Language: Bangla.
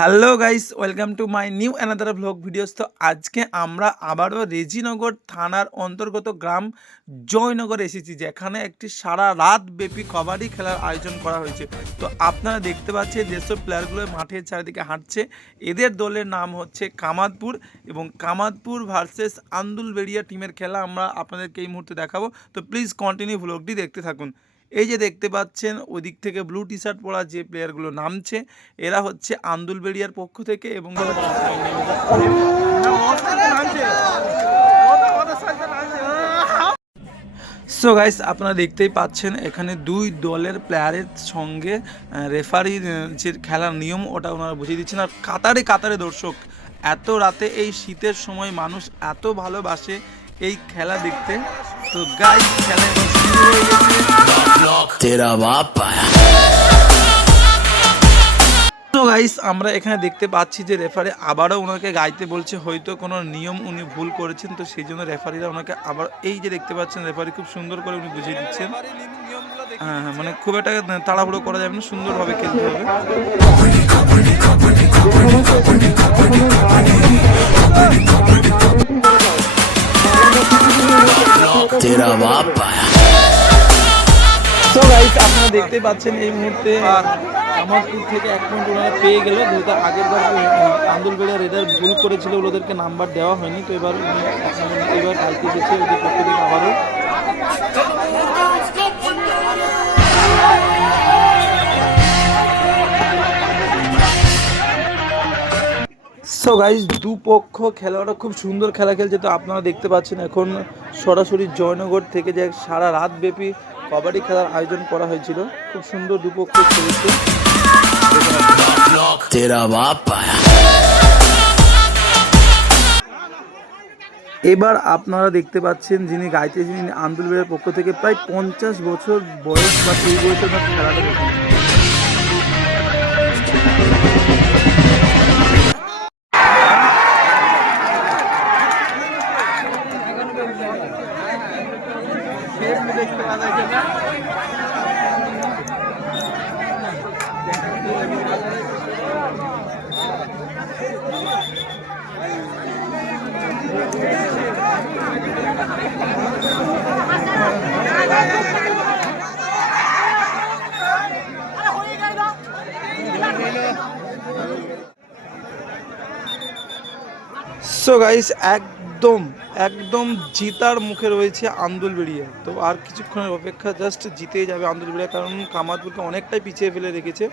Hello guys, welcome to my new another blog videos. তো আজকে আমরা আবারও রেজিনগর থানার অন্তর্গত গ্রাম জয়নগর এসেছি, যেখানে একটি সারা রাত ব্যাপী কবাডি খেলার আয়োজন করা হয়েছে। তো আপনারা দেখতে পাচ্ছেন যেসব প্লেয়ারগুলো মাঠের চারিদিকে হাঁটছে। এদের দলের নাম হচ্ছে কামাদপুর এবং কামাদপুর ভার্সেস আন্দুলবেড়িয়া টিমের খেলা আমরা আপনাদেরকে এই মুহূর্তে দেখাবো। তো প্লিজ কন্টিনিউ ব্লগটি দেখতে থাকুন। এই যে দেখতে পাচ্ছেন, ওদিক থেকে ব্লু টি শার্ট পরা যে প্লেয়ারগুলো নামছে, এরা হচ্ছে আন্দুলবেড়িয়ার পক্ষ থেকে এবং সো গাইস আপনারা দেখতেই পাচ্ছেন, এখানে দুই দলের প্লেয়ারের সঙ্গে রেফারি যে খেলার নিয়ম, ওটা ওনারা বুঝিয়ে দিচ্ছেন। আর কাতারে কাতারে দর্শক, এত রাতে এই শীতের সময় মানুষ এত ভালোবাসে এই খেলা দেখতে। তো গাই খেলা তো গাইস আমরা এখানে দেখতে পাচ্ছি যে রেফারি আবারও ওনাকে গাইতে বলছে হয়তো কোনো নিয়ম উনি ভুল করেছেন তো সেই জন্য রেফারিরা ওনাকে আবার এই যে দেখতে পাচ্ছেন রেফারি খুব সুন্দর করে উনি বুঝিয়ে দিচ্ছেন। হ্যাঁ হ্যাঁ মানে খুব একটা তাড়াহুড়ো করা যাবে না সুন্দরভাবে খেলতে হবে। তো গাইস আপনারা দেখতে পাচ্ছেন এই মুহূর্তে কামারপুর থেকে এক পয়েন্ট ওনারা পেয়ে গেল। যেহেতু আগের বার আন্দুলবেড়িয়া রেডার ভুল করেছিল ওদেরকে নাম্বার দেওয়া হয়নি। তো এবার এবার আইতে এসেছে ওদের পক্ষ থেকে আবারও। সো গাইজ দুপক্ষ খেলোয়াড়রা খুব সুন্দর খেলা খেলছে তো আপনারা দেখতে পাচ্ছেন এখন সরাসরি জয়নগর থেকে যে সারা রাত ব্যাপী কবাডি খেলার আয়োজন করা হয়েছিল। খুব সুন্দর দুপক্ষ খেলেছে। এবার আপনারা দেখতে পাচ্ছেন যিনি গাইতে যিনি আন্দোলনের পক্ষ থেকে প্রায় পঞ্চাশ বছর বয়স বা তেইশ বছর খেলাটা ওনার খেলাটা দেখুন সো গাইস একদম একদম জিতার মুখে রয়েছে আন্দুল বেরিয়ে তো আর কিছুক্ষণের অপেক্ষা জাস্ট জিতেই যাবে আন্দুল বেরিয়া কারণ কামাতপুরকে অনেকটাই পিছিয়ে ফেলে রেখেছে।